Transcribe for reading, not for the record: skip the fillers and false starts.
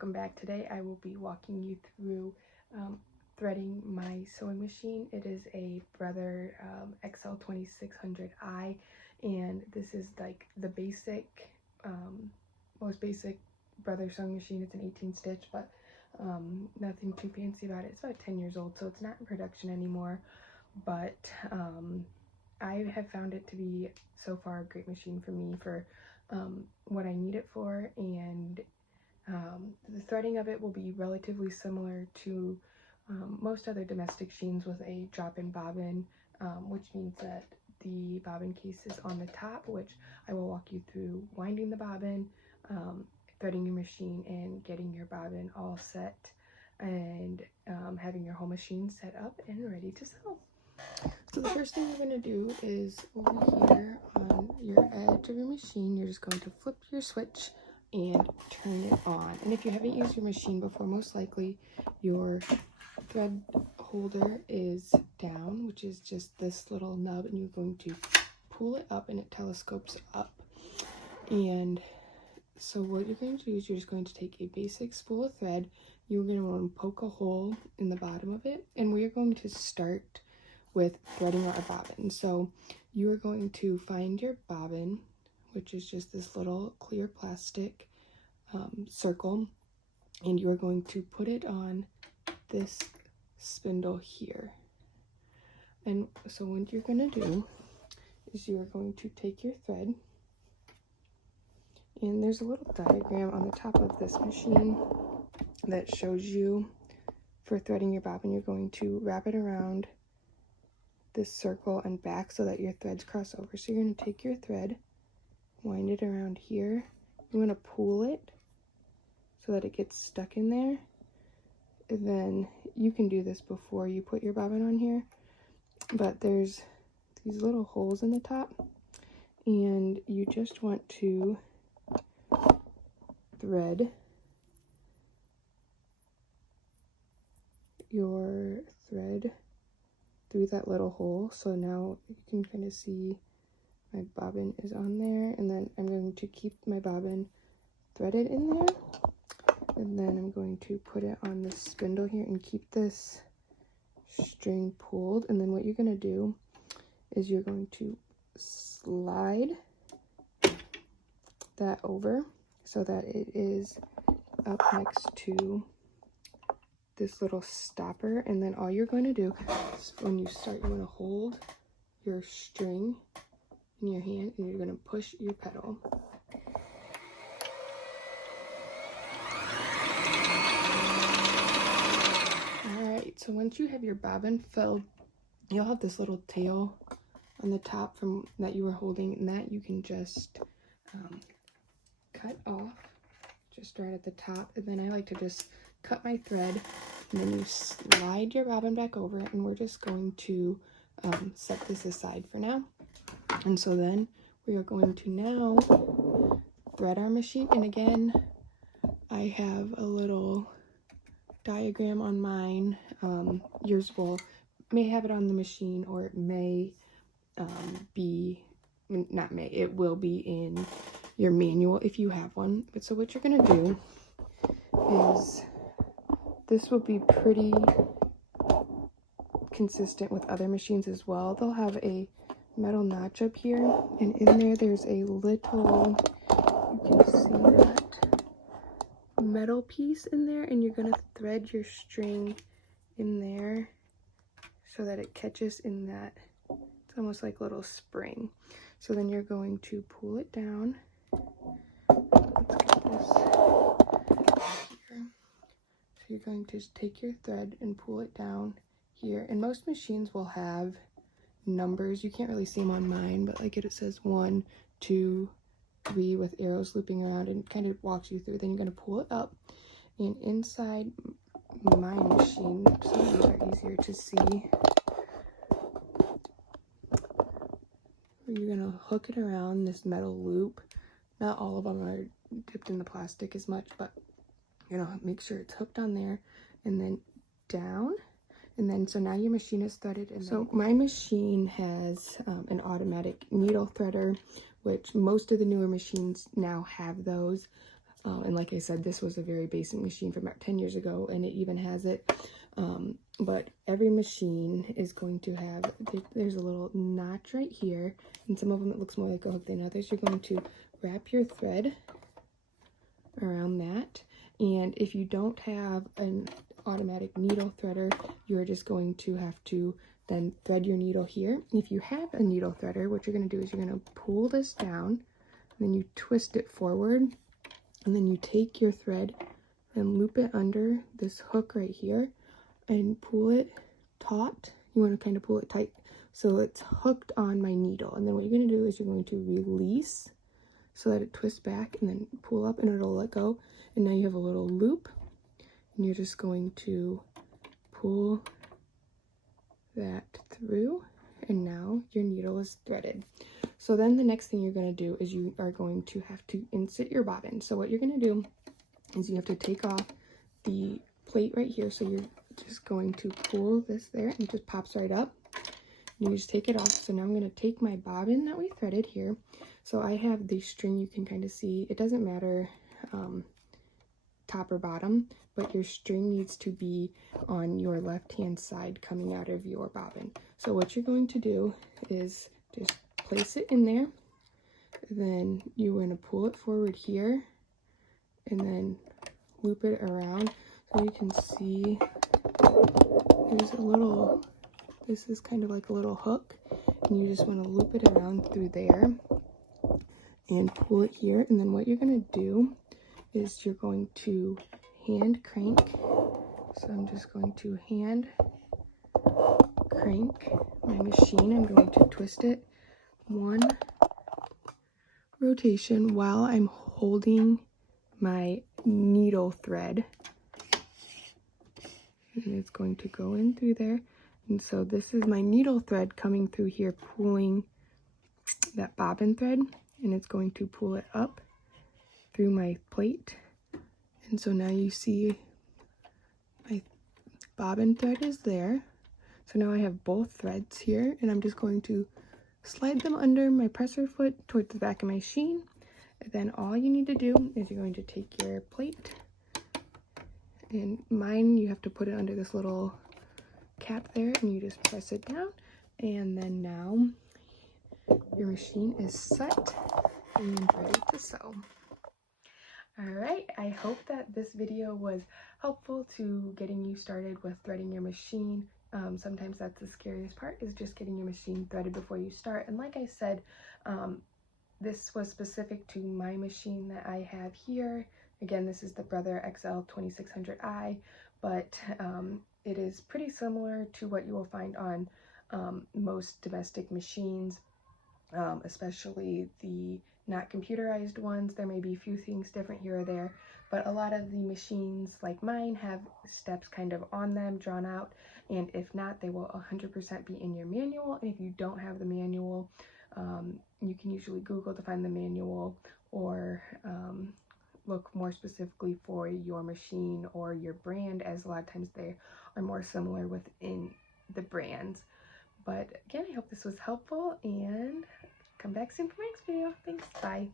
welcome back. Today I will be walking you through threading my sewing machine. It is a Brother XL2600i, and this is like the basic, most basic Brother sewing machine. It's an 18 stitch, but nothing too fancy about it. It's about 10 years old, so it's not in production anymore, but I have found it to be so far a great machine for me for what I need it for, and the threading of it will be relatively similar to most other domestic machines with a drop-in bobbin, which means that the bobbin case is on the top, which I will walk you through winding the bobbin, threading your machine, and getting your bobbin all set, and having your whole machine set up and ready to sew. So the first thing you're going to do is over here on your edge of your machine, you're just going to flip your switch and turn it on. And if you haven't used your machine before, most likely your thread holder is down, which is just this little nub, and you're going to pull it up and it telescopes up. And so what you're going to do is you're just going to take a basic spool of thread. You're going to want to poke a hole in the bottom of it, and we're going to start with threading our bobbin. So you are going to find your bobbin, which is just this little clear plastic circle, and you are going to put it on this spindle here. And so what you're going to do is you are going to take your thread, and there's a little diagram on the top of this machine that shows you for threading your bobbin. You're going to wrap it around this circle and back so that your threads cross over. So you're going to take your thread, wind it around here. You want to pull it so that it gets stuck in there. And then you can do this before you put your bobbin on here, but there's these little holes in the top, and you just want to thread your thread through that little hole. So now you can kind of see my bobbin is on there, and then I'm going to keep my bobbin threaded in there, and then I'm going to put it on this spindle here and keep this string pulled. And then what you're going to do is you're going to slide that over so that it is up next to this little stopper. And then all you're going to do is when you start, you want to hold your string in your hand, and you're going to push your pedal. Alright, so once you have your bobbin filled, you'll have this little tail on the top from that you were holding, and that you can just cut off just right at the top. And then I like to just cut my thread, and then you slide your bobbin back over, and we're just going to set this aside for now. And so then we are going to now thread our machine. And again, I have a little diagram on mine. Yours may have it on the machine, or it may it will be in your manual if you have one. But so what you're going to do is, this will be pretty consistent with other machines as well. They'll have a metal notch up here, and in there there's a little, you can see that metal piece in there, and you're going to thread your string in there so that it catches in that. It's almost like a little spring. So then you're going to pull it down. Let's get this here. So you're going to take your thread and pull it down here, and most machines will have numbers. You can't really see them on mine, but like it says 1, 2, 3 with arrows looping around, and kind of walks you through. Then you're going to pull it up, and inside my machine, some of these are easier to see, you're going to hook it around this metal loop. Not all of them are dipped in the plastic as much, but you're going to make sure it's hooked on there, and then down. And then so now your machine is threaded. And so my machine has an automatic needle threader, which most of the newer machines now have those. And like I said, this was a very basic machine from about 10 years ago, and it even has it. But every machine is going to have, there's a little notch right here, and some of them it looks more like a hook than others. You're going to wrap your thread around that, and if you don't have an automatic needle threader, you're just going to have to then thread your needle here. If you have a needle threader, what you're going to do is you're going to pull this down, and then you twist it forward, and then you take your thread and loop it under this hook right here and pull it taut. You want to kind of pull it tight so it's hooked on my needle. And then what you're going to do is you're going to release so that it twists back, and then pull up and it'll let go. And now you have a little loop, and you're just going to pull that through, and now your needle is threaded. So then the next thing you're going to do is you are going to have to insert your bobbin. So what you're going to do is you have to take off the plate right here. So you're just going to pull this there, and it just pops right up. You just take it off. So now I'm going to take my bobbin that we threaded here. So I have the string, you can kind of see, it doesn't matter top or bottom, but your string needs to be on your left hand side coming out of your bobbin. So what you're going to do is just place it in there, then you're going to pull it forward here, and then loop it around. So you can see there's a little, this is kind of like a little hook, and you just want to loop it around through there and pull it here. And then what you're going to do is you're going to hand crank. So I'm just going to hand crank my machine. I'm going to twist it one rotation while I'm holding my needle thread, and it's going to go in through there. And so this is my needle thread coming through here, pulling that bobbin thread, and it's going to pull it up through my plate. And so now you see my bobbin thread is there. So now I have both threads here, and I'm just going to slide them under my presser foot towards the back of my machine. And then all you need to do is you're going to take your plate, and mine you have to put it under this little cap there, and you just press it down, and then now your machine is set and ready to sew. Alright, I hope that this video was helpful to getting you started with threading your machine. Sometimes that's the scariest part, is just getting your machine threaded before you start. And like I said, this was specific to my machine that I have here. Again, this is the Brother XL2600i, but it is pretty similar to what you will find on most domestic machines, especially the not computerized ones. There may be a few things different here or there, but a lot of the machines like mine have steps kind of on them, drawn out, and if not, they will 100% be in your manual. And if you don't have the manual, you can usually Google to find the manual, or look more specifically for your machine or your brand, as a lot of times they are more similar within the brands. But again, I hope this was helpful, and come back soon for my next video. Thanks, bye.